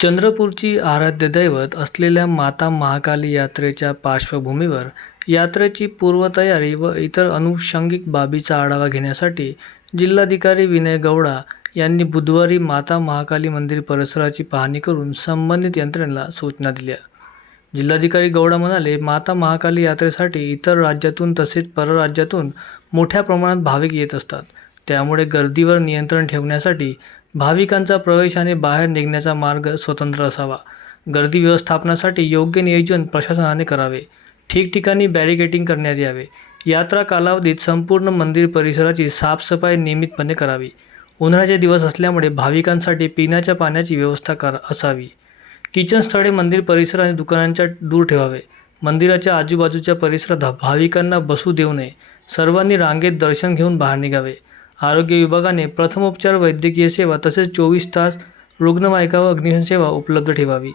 चंद्रपूरची आराध्य दैवत असलेल्या माता महाकाली यात्रेच्या पार्श्वभूमीवर यात्रेची पूर्वतयारी व इतर अनुषंगिक बाबींचा आढावा घेण्यासाठी जिल्हाधिकारी विनय गौडा यांनी बुधवारी माता महाकाली मंदिर परिसराची पाहणी करून संबंधित यंत्रणेला सूचना दिल्या. जिल्हाधिकारी गौडा म्हणाले, माता महाकाली यात्रेसाठी इतर राज्यातून तसेच परराज्यातून मोठ्या प्रमाणात भाविक येत असतात. त्यामुळे गर्दीवर नियंत्रण ठेवण्यासाठी भाविकांचा प्रवेश आणि बाहेर निघण्याचा मार्ग स्वतंत्र असावा. गर्दी व्यवस्थापनासाठी योग्य नियोजन प्रशासनाने करावे. ठिकठिकाणी बॅरिकेडिंग करण्यात यावे. यात्रा कालावधीत संपूर्ण मंदिर परिसराची साफसफाई नियमितपणे करावी. उन्हाळ्याचे दिवस असल्यामुळे भाविकांसाठी पिण्याच्या पाण्याची व्यवस्था असावी. किचन स्थळे मंदिर परिसर आणि दुकानांच्या दूर ठेवावे. मंदिराच्या आजूबाजूच्या परिसरात भाविकांना बसू देऊ नये. सर्वांनी रांगेत दर्शन घेऊन बाहेर निघावे. आरोग्य विभागाने प्रथमोपचार, वैद्यकीय सेवा तसेच 24 तास रुग्णवाहिका व अग्निशमन सेवा उपलब्ध ठेवावी.